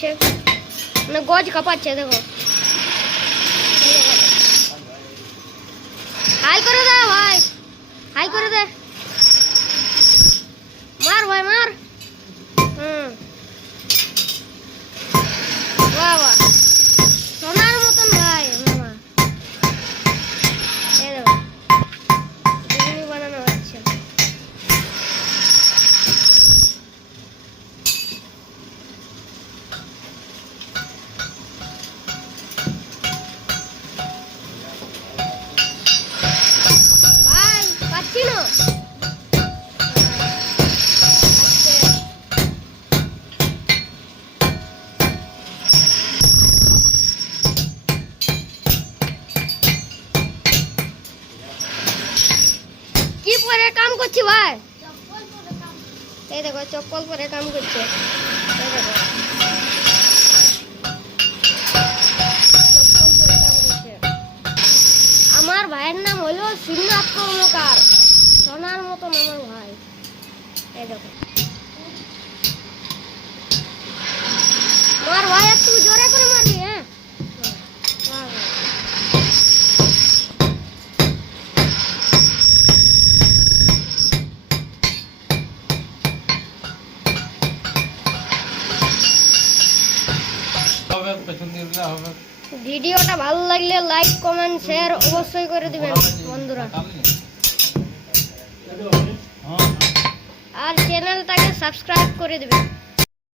করছে, মানে গজ কাঁপাচ্ছে। দেখো হাই করে দে ভাই, হাই করে দে, মার ভাই মার। বাহ বাহ, সোনার মতন ভাই মামা। এই দেখো বিরিয়ানি বানানো হচ্ছে। ভাই পাচ্ছি না। কি পরে কাম করছি ভাই? এই দেখো চপ্পল পরে কাম করছে। এই দেখো চপ্পল পরে কাম করছে। আমার ভাইয়ের নাম হলো শ্রীনাথ কর্মকার, সোনার মতন আমার ভাই। এই দেখো আমার ভাই একটু জোরে করে মারবি। হ্যাঁ ভিডিওটা ভালো লাগলে লাইক কমেন্ট শেয়ার অবশ্যই করে দিবেন বন্ধুরা, আর চ্যানেলটাকে সাবস্ক্রাইব করে দিবেন।